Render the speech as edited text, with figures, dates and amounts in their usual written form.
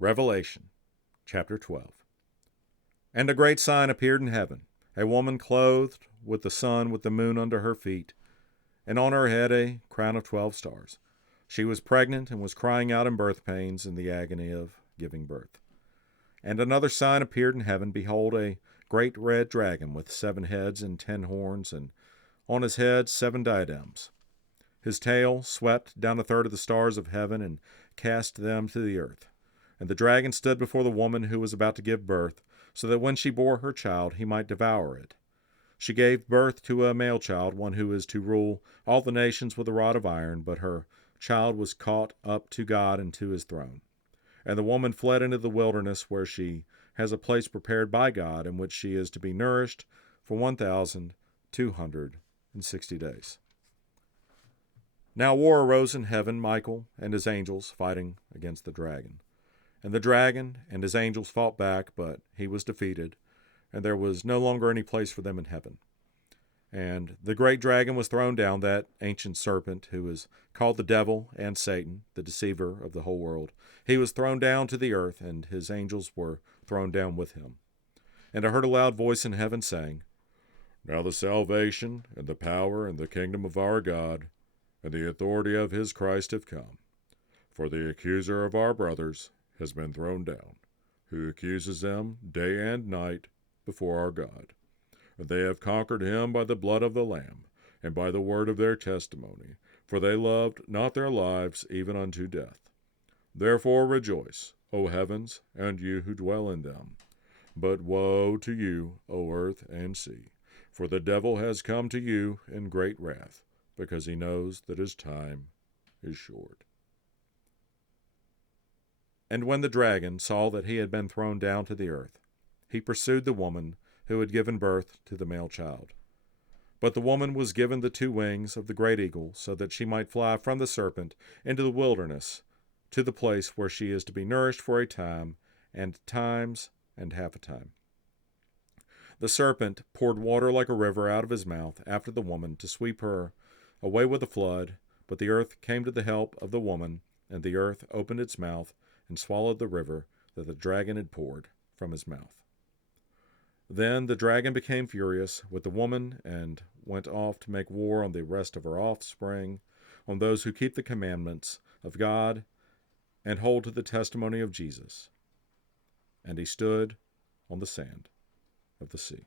Revelation chapter 12. And a great sign appeared in heaven, a woman clothed with the sun with the moon under her feet, and on her head a crown of 12 stars. She was pregnant and was crying out in birth pains in the agony of giving birth. And another sign appeared in heaven, behold, a great red dragon with 7 heads and 10 horns, and on his head 7 diadems. His tail swept down a third of the stars of heaven and cast them to the earth. And the dragon stood before the woman who was about to give birth, so that when she bore her child, he might devour it. She gave birth to a male child, one who is to rule all the nations with a rod of iron, but her child was caught up to God and to his throne. And the woman fled into the wilderness, where she has a place prepared by God, in which she is to be nourished for 1,260 days. Now war arose in heaven, Michael and his angels fighting against the dragon. And the dragon and his angels fought back, but he was defeated, and there was no longer any place for them in heaven. And the great dragon was thrown down, that ancient serpent who is called the devil and Satan, the deceiver of the whole world. He was thrown down to the earth, and his angels were thrown down with him. And I heard a loud voice in heaven saying, Now the salvation and the power and the kingdom of our God and the authority of his Christ have come. For the accuser of our brothers has been thrown down, who accuses them day and night before our God. And they have conquered him by the blood of the Lamb, and by the word of their testimony, for they loved not their lives even unto death. Therefore rejoice, O heavens, and you who dwell in them. But woe to you, O earth and sea, for the devil has come to you in great wrath, because he knows that his time is short. And when the dragon saw that he had been thrown down to the earth, he pursued the woman who had given birth to the male child. But the woman was given the 2 wings of the great eagle, so that she might fly from the serpent into the wilderness, to the place where she is to be nourished for a time, and times, and half a time. The serpent poured water like a river out of his mouth after the woman, to sweep her away with a flood, but the earth came to the help of the woman, and the earth opened its mouth and swallowed the river that the dragon had poured from his mouth. Then the dragon became furious with the woman and went off to make war on the rest of her offspring, on those who keep the commandments of God and hold to the testimony of Jesus. And he stood on the sand of the sea.